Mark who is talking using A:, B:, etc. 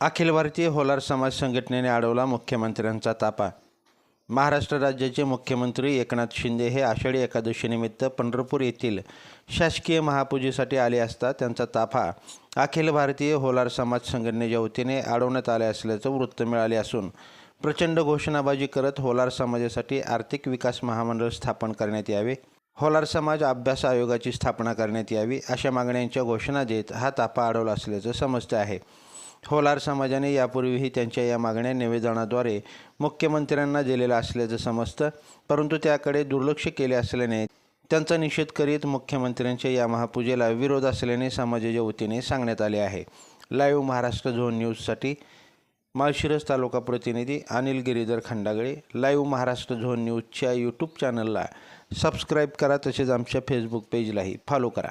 A: अखिल भारतीय होलार समाज संघटनेने अडवला मुख्यमंत्र्यांचा तापा महाराष्ट्र राज्याचे मुख्यमंत्री एकनाथ शिंदे हे आषाढी एकादशीनिमित्त पंढरपूर येथील शासकीय महापूजेसाठी आले असता त्यांचा ताफा अखिल भारतीय होलार समाज संघटनेच्या वतीने अडवण्यात आले असल्याचं वृत्त मिळाले असून प्रचंड घोषणाबाजी करत होलार समाजासाठी आर्थिक विकास महामंडळ स्थापन करण्यात यावे होलार समाज अभ्यास आयोगाची स्थापना करण्यात यावी अशा मागण्यांच्या घोषणा देत हा ताफा अडवला असल्याचं समजतं आहे. होलार समाजाने यापूर्वीही त्यांच्या या मागण्या निवेदनाद्वारे मुख्यमंत्र्यांना दिलेलं असल्याचं समजतं परंतु त्याकडे दुर्लक्ष केले असल्याने त्यांचा निषेध करीत मुख्यमंत्र्यांच्या या महापूजेला विरोध असल्याने समाजाच्या वतीने सांगण्यात आले आहे. लाईव्ह महाराष्ट्र झोन न्यूजसाठी माळशिरस तालुका प्रतिनिधी अनिल गिरीधर खंडागळे. लाईव्ह महाराष्ट्र झोन न्यूजच्या यूट्यूब चॅनलला सबस्क्राईब करा तसेच आमच्या फेसबुक पेजलाही फॉलो करा.